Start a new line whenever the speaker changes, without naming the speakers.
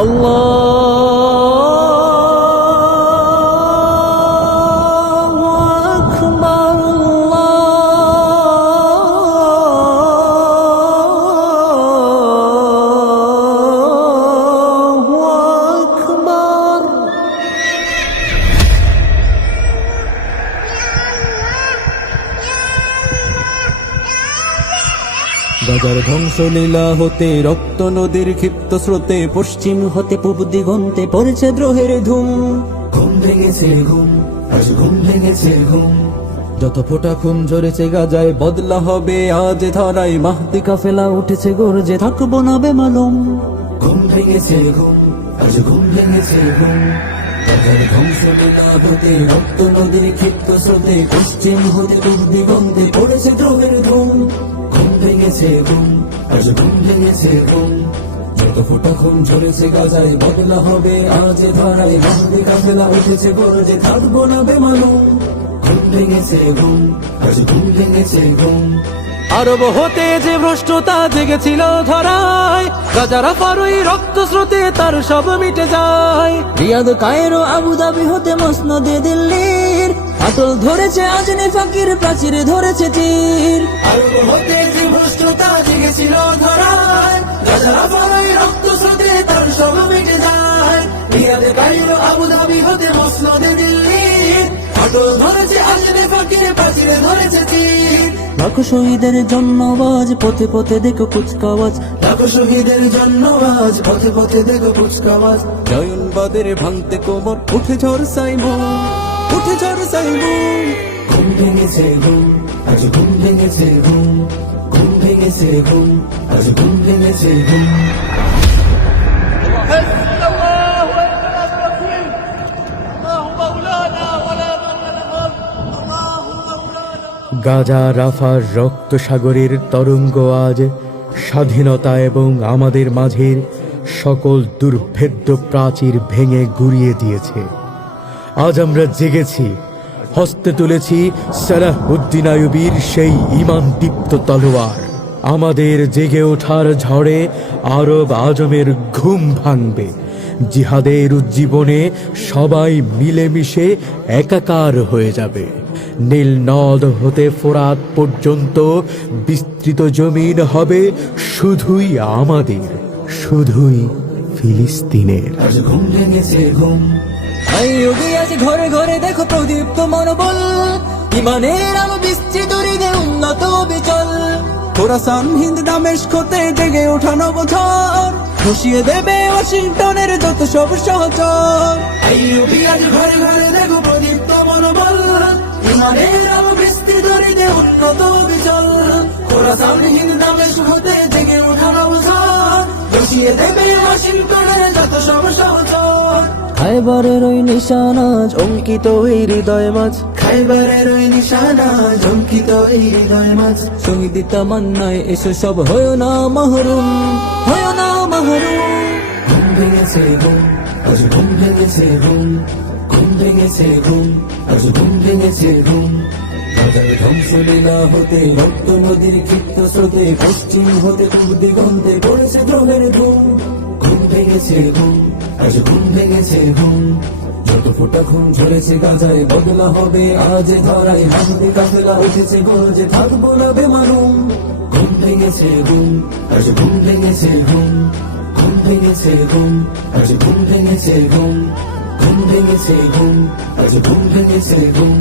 Allah. গাজার ধ্বংসলীলা হতে রক্ত নদীর ক্ষিপ্ত স্রোতে পশ্চিম হতে পূব দিগন্তে পড়েছে দ্রোহের ধুম।
ঘুম ভেঙেছে ঘুম আজ ঘুম ভেঙেছে ঘুম।
যত ফোটা খুন ঝরেছে গাজায় বদলা হবে আজ ধরাই মাহদি কাফেলা উঠেছে গর্জে থাকব না বেমালুম।
ঘুম ভেঙেছে ঘুম আজ ঘুম ভেঙেছে ঘুম। তাদের ধ্বংস লীলা হতে রক্ত নদীর ক্ষিপ্ত স্রোতে পশ্চিম হতে পূব দিগন্তে পড়েছে দ্রোহের ঘুম
আরব হতে যে ভ্রষ্টতা জেগেছিল ধরায়, গাজারা পারুই রক্ত স্রোতে তার সব মিটে যায়। রিয়াদ, কায়রো আবুধাবি হতে মসনদে দিল্লির আটল ধরেছে আজনে ফাকির, প্রাচীরে ধরেছে তীর।
আরব হতে রিয়াদে কাইরো আবুধাবি হতে মসনদে দিল্লি। আটল ধরেছে ফাকির প্রাচীরে ধরেছে
লাখো শহীদের জন্য আজ পথে পথে দেখো কুচকাওয়াজ।
লাখো শহীদের জন্য আজ পথে পথে দেখো কুচকাওয়াজ।
জয়নবাদের ভাঙতে কোমর উঠে ঝড় সাইমো উঠে ঝড় সাইমো
ঘুম ভেঙেছে ঘুম আজ ঘুম ভেঙেছে ঘুম। ঘুম ভেঙেছে ঘুম আজ ঘুম ভেঙেছে ঘুম।
গাজা রাফার রক্ত সাগরের তরঙ্গ আজ স্বাধীনতা এবং আমাদের মাঝের সকল দুর্ভেদ্য প্রাচীর ভেঙে গুড়িয়ে দিয়েছে। আজ আমরা জেগেছি, হস্তে তুলেছি সালাহ উদ্দিন আয়ুবীর সেই ইমান দীপ্ত তলোয়ার। আমাদের জেগে ওঠার ঝড়ে আরব আজমের ঘুম ভাঙবে। জিহাদের উজ্জীবনে সবাই মিলেমিশে একাকার হয়ে যাবে। নীল নদ হতে ফোরাত পর্যন্ত বিস্তৃত জমিন হবে শুধুই আমাদের, শুধুই ফিলিস্তিনের।
ঘরে ঘরে দেখো প্রদীপ্ত মনোবল। ইমানের আলো বিস্তৃত হৃদয়ে উন্নত বিচল। খোরাসান হিন্দ দামেশ কোতে জেগে ওঠানো বছর খুশিয়ে দেবে ওয়াশিংটনের যত সব সহচর।
ঘরে ঘরে দেখো খোরাসান হিন্দ নামে হতে জেগে ওঠানো বছর বসিয়ে দেবে ওয়াশিংটনের যত সব সহচর
খাইবারের ওই নিশানাজ অঙ্কিত এই হৃদয় মাঝ।
খাইবারের ওই নিশানা ঝঙ্কিত এই হৃদয় মাঝ।
শহীদি তামান্নায় এসো সব হয় না মাহরুম হয় না মাহরুম।
ঘুম ভেঙেছে ঘুম আজ ঘুম ভেঙেছে ঘুম। ঘুম ভেঙেছে ঘুম আজ ঘুম ভেঙেছে ঘুম। ধ্বংসলীলা হতে নদীর ক্ষিপ্ত স্রোতে পশ্চিম হতে দিগন্তে পড়েছে ঘুম। ঘুম ভেঙেছে ঘুম, আজ ঘুম ভেঙেছে ঘুম। যত ফোটা ঘুম ঝরেছে গাজায়, বদলা হবে আজ হামদি কাফেলা উঠেছে গরজে থাকব না ঘুম ভেঙেছে ঘুম, আজ ঘুম ভেঙেছে ঘুম। ঘুম ভেঙেছে ঘুম, আজ ঘুম ভেঙেছে ঘুম। ঘুম ভেঙেছে ঘুম, আজ ঘুম ভেঙেছে ঘুম।